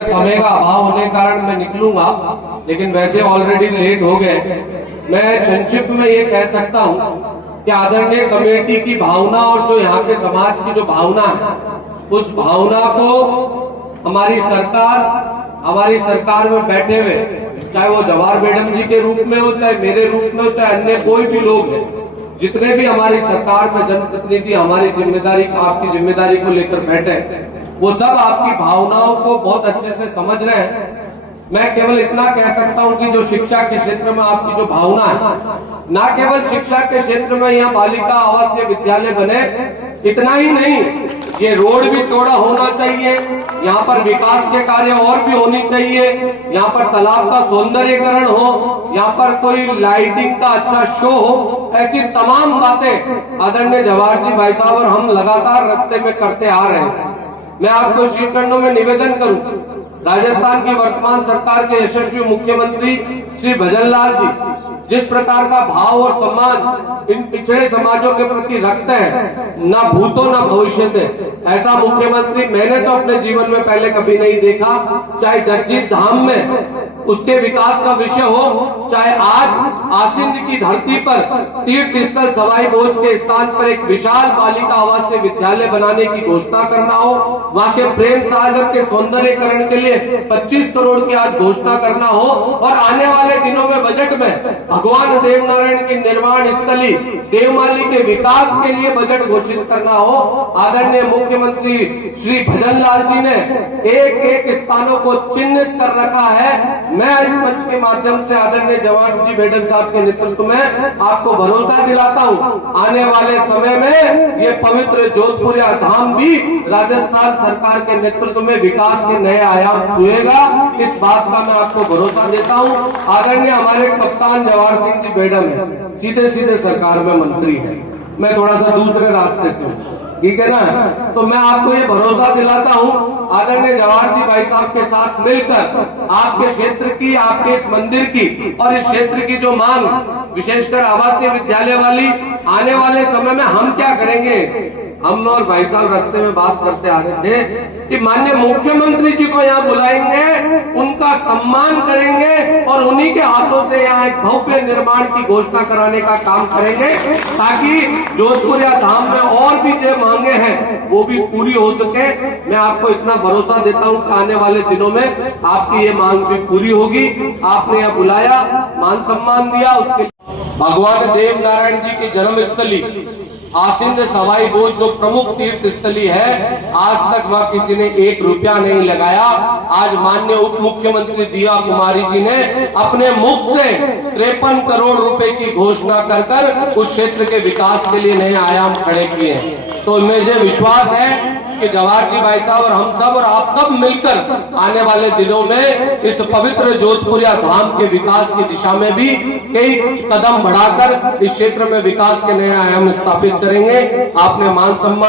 समय का अभाव होने के कारण मैं निकलूंगा, लेकिन वैसे ऑलरेडी लेट हो गए। मैं संक्षिप्त में ये कह सकता हूँ कि आदरणीय कमेटी की भावना और जो यहाँ के समाज की जो भावना है, उस भावना को हमारी सरकार में बैठे हुए, चाहे वो जवाहर मैडम जी के रूप में हो, चाहे मेरे रूप में हो, चाहे अन्य कोई भी लोग हैं, जितने भी हमारी सरकार में जनप्रतिनिधि हमारी जिम्मेदारी, आपकी जिम्मेदारी को लेकर बैठे, वो सब आपकी भावनाओं को बहुत अच्छे से समझ रहे हैं। मैं केवल इतना कह सकता हूं कि जो शिक्षा के क्षेत्र में आपकी जो भावना है, न केवल शिक्षा के क्षेत्र में यहाँ बालिका आवासीय विद्यालय बने, इतना ही नहीं, ये रोड भी चौड़ा होना चाहिए, यहाँ पर विकास के कार्य और भी होनी चाहिए, यहाँ पर तालाब का सौंदर्यीकरण हो, यहाँ पर कोई लाइटिंग का अच्छा शो हो, ऐसी तमाम बातें आदरणीय जवाहर जी भाई साहब और हम लगातार रास्ते में करते आ रहे हैं। मैं आपको श्री चरणों में निवेदन करूं, राजस्थान की वर्तमान सरकार के यशस्वी मुख्यमंत्री श्री भजनलाल जी जिस प्रकार का भाव और सम्मान इन पिछड़े समाजों के प्रति रखते हैं, ना भूतो ना भविष्य थे, ऐसा मुख्यमंत्री मैंने तो अपने जीवन में पहले कभी नहीं देखा। चाहे जगजीत धाम में उसके विकास का विषय हो, चाहे आज आसिंद की धरती पर तीर्थ स्थल सवाई भोज के स्थान पर एक विशाल बालिका आवासीय विद्यालय बनाने की घोषणा करना हो, वहाँ के प्रेम सागर के सौंदर्यीकरण के लिए 25 करोड़ की आज घोषणा करना हो, और आने वाले दिनों में बजट में भगवान देवनारायण की निर्माण स्थली देवमाली के विकास के लिए बजट घोषित करना हो। आदरणीय मुख्यमंत्री श्री भजनलाल जी ने एक एक स्थानों को चिन्हित कर रखा है। मैं इस मंच के माध्यम से आदरणीय जवाहर जी मैडम साहब के नेतृत्व में आपको भरोसा दिलाता हूँ, आने वाले समय में ये पवित्र जोधपुरिया धाम भी राजस्थान सरकार के नेतृत्व में विकास के नए आयाम छुएगा। इस बात का मैं आपको भरोसा देता हूँ। आदरणीय हमारे कप्तान जवाहर सिंह जी मैडम है, सीधे सीधे सरकार में मंत्री है, मैं थोड़ा सा दूसरे रास्ते से हूँ, ठीक है ना। तो मैं आपको ये भरोसा दिलाता हूँ, आदरणीय जवाहर जी भाई साहब के साथ मिलकर आपके क्षेत्र की, आपके इस मंदिर की और इस क्षेत्र की जो मांग, विशेषकर आवासीय विद्यालय वाली, आने वाले समय में हम क्या करेंगे। हम और भाई साहब रास्ते में बात करते आ रहे थे कि माननीय मुख्यमंत्री जी को यहाँ बुलाएंगे, उनका सम्मान करेंगे और उन्हीं के हाथों से यहाँ एक भव्य निर्माण की घोषणा कराने का काम करेंगे, ताकि जोधपुरिया धाम में और भी जो मांगे हैं वो भी पूरी हो सके। मैं आपको इतना भरोसा देता हूँ कि आने वाले दिनों में आपकी ये मांग भी पूरी होगी। आपने यहाँ बुलाया, मान सम्मान दिया, उसके भगवान देव नारायण जी की जन्मस्थली आसिंद सवाई भोज जो प्रमुख तीर्थ स्थली है, आज तक वहाँ किसी ने 1 रुपया नहीं लगाया। आज माननीय उप मुख्यमंत्री दिया कुमारी जी ने अपने मुख से 53 करोड़ रुपए की घोषणा कर उस क्षेत्र के विकास के लिए नए आयाम खड़े किए हैं। तो मुझे विश्वास है कि जवाहर जी भाई साहब और हम सब और आप सब मिलकर आने वाले दिनों में इस पवित्र जोधपुरिया धाम के विकास की दिशा में भी कई कदम बढ़ाकर इस क्षेत्र में विकास के नए आयाम स्थापित करेंगे। आपने मान सम्मान